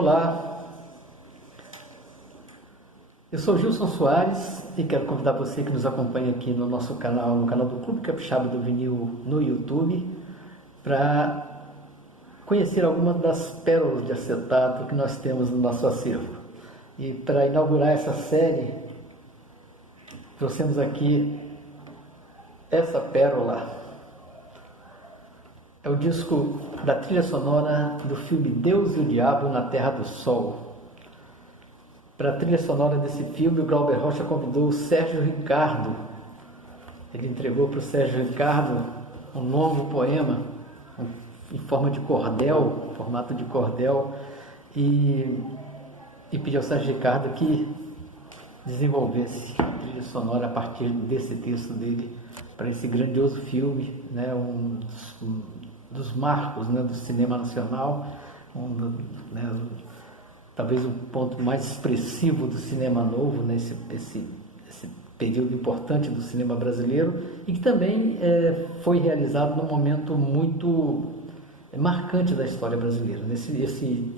Olá, eu sou Gilson Soares e quero convidar você que nos acompanha aqui no nosso canal, no canal do Clube Capixaba do Vinil no YouTube, para conhecer algumas das pérolas de acetato que nós temos no nosso acervo. E para inaugurar essa série, trouxemos aqui essa pérola. É o disco da trilha sonora do filme Deus e o Diabo na Terra do Sol. Para a trilha sonora desse filme, o Glauber Rocha convidou o Sérgio Ricardo. Ele entregou para o Sérgio Ricardo um novo poema em forma de cordel, formato de cordel, e pediu ao Sérgio Ricardo que desenvolvesse a trilha sonora a partir desse texto dele para esse grandioso filme, né, um dos marcos, né, do cinema nacional, talvez o ponto mais expressivo do cinema novo, né, esse período importante do cinema brasileiro, e que também foi realizado num momento muito marcante da história brasileira. Esse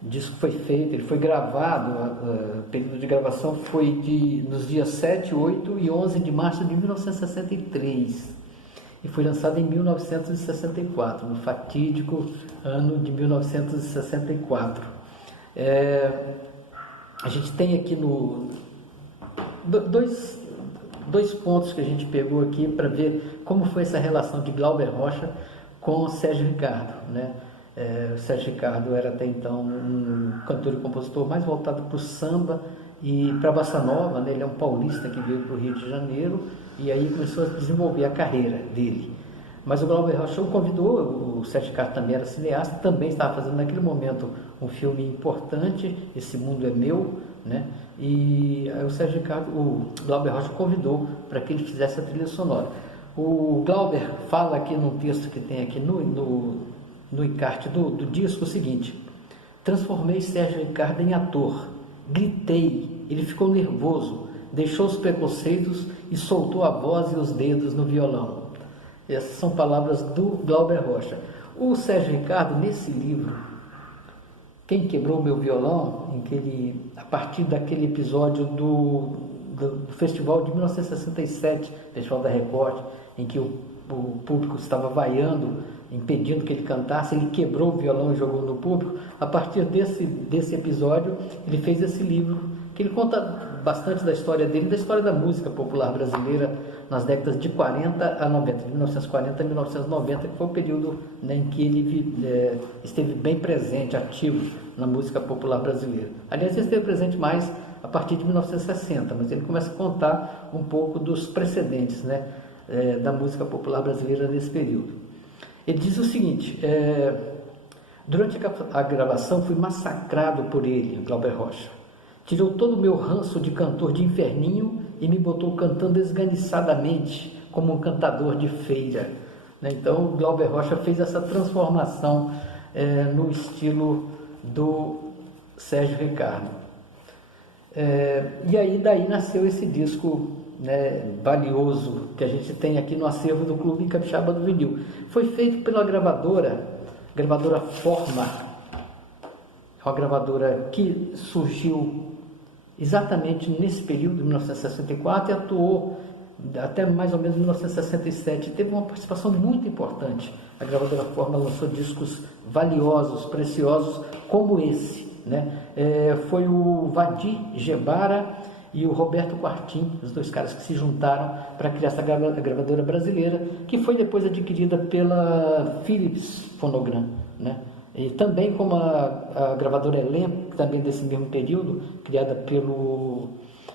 disco foi feito, ele foi gravado, o período de gravação foi nos dias 7, 8 e 11 de março de 1963. E foi lançado em 1964, no fatídico ano de 1964. A gente tem aqui dois pontos que a gente pegou aqui para ver como foi essa relação de Glauber Rocha com o Sérgio Ricardo, né? O Sérgio Ricardo era até então um cantor e compositor mais voltado para o samba e para a bossa nova, né? Ele é um paulista que veio para o Rio de Janeiro e aí começou a desenvolver a carreira dele. Mas o Glauber Rocha o convidou, o Sérgio Ricardo também era cineasta, também estava fazendo naquele momento um filme importante, Esse Mundo é Meu, né? E aí o Glauber Rocha convidou para que ele fizesse a trilha sonora. O Glauber fala aqui num texto que tem aqui no encarte do disco o seguinte: transformei Sérgio Ricardo em ator, gritei, ele ficou nervoso, deixou os preconceitos e soltou a voz e os dedos no violão. Essas são palavras do Glauber Rocha. O Sérgio Ricardo, nesse livro, Quem Quebrou o Meu Violão, em que ele, a partir daquele episódio do festival de 1967, Festival da Record, em que o público estava vaiando, impedindo que ele cantasse, ele quebrou o violão e jogou no público. A partir desse episódio, ele fez esse livro, que ele conta bastante da história dele, da história da música popular brasileira nas décadas de 40 a 90, de 1940 a 1990, que foi o período, né, em que ele esteve bem presente, ativo na música popular brasileira. Aliás, ele esteve presente mais a partir de 1960, mas ele começa a contar um pouco dos precedentes, né, da música popular brasileira nesse período. Ele diz o seguinte: durante a gravação fui massacrado por ele, Glauber Rocha. Tirou todo o meu ranço de cantor de inferninho e me botou cantando esganiçadamente, como um cantador de feira. Então, o Glauber Rocha fez essa transformação no estilo do Sérgio Ricardo. E aí, daí nasceu esse disco, né, valioso que a gente tem aqui no acervo do Clube Capixaba do Vinil. Foi feito pela gravadora Forma, uma gravadora que surgiu exatamente nesse período, de 1964, e atuou até mais ou menos 1967. Teve uma participação muito importante. A gravadora Forma lançou discos valiosos, preciosos, como esse, né? Foi o Vadi Gebara e o Roberto Quartim, os dois caras que se juntaram para criar essa gravadora brasileira, que foi depois adquirida pela Philips Fonogram, né? E também como a gravadora Elenco, também desse mesmo período, criada pelo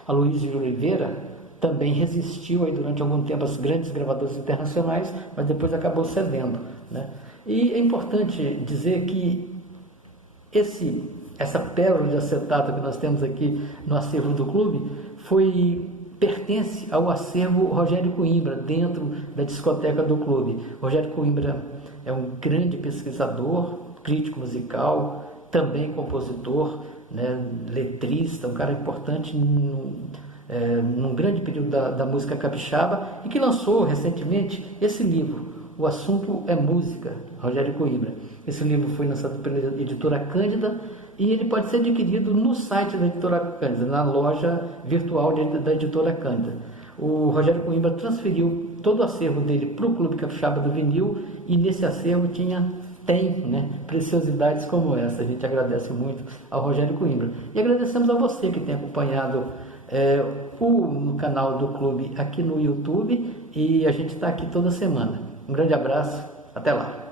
Aloysio de Oliveira, também resistiu aí durante algum tempo às grandes gravadoras internacionais, mas depois acabou cedendo, né? E é importante dizer que essa pérola de acetato que nós temos aqui no acervo do clube pertence ao acervo Rogério Coimbra, dentro da discoteca do clube. Rogério Coimbra é um grande pesquisador, crítico musical, também compositor, né, letrista, um cara importante num grande período da música capixaba, e que lançou recentemente esse livro, O Assunto é Música, Rogério Coimbra. Esse livro foi lançado pela editora Cândida e ele pode ser adquirido no site da Editora Cândida, na loja virtual da Editora Cândida. O Rogério Coimbra transferiu todo o acervo dele para o Clube Capixaba do Vinil, e nesse acervo tem, né, preciosidades como essa. A gente agradece muito ao Rogério Coimbra. E agradecemos a você que tem acompanhado no canal do clube aqui no YouTube, e a gente está aqui toda semana. Um grande abraço, até lá!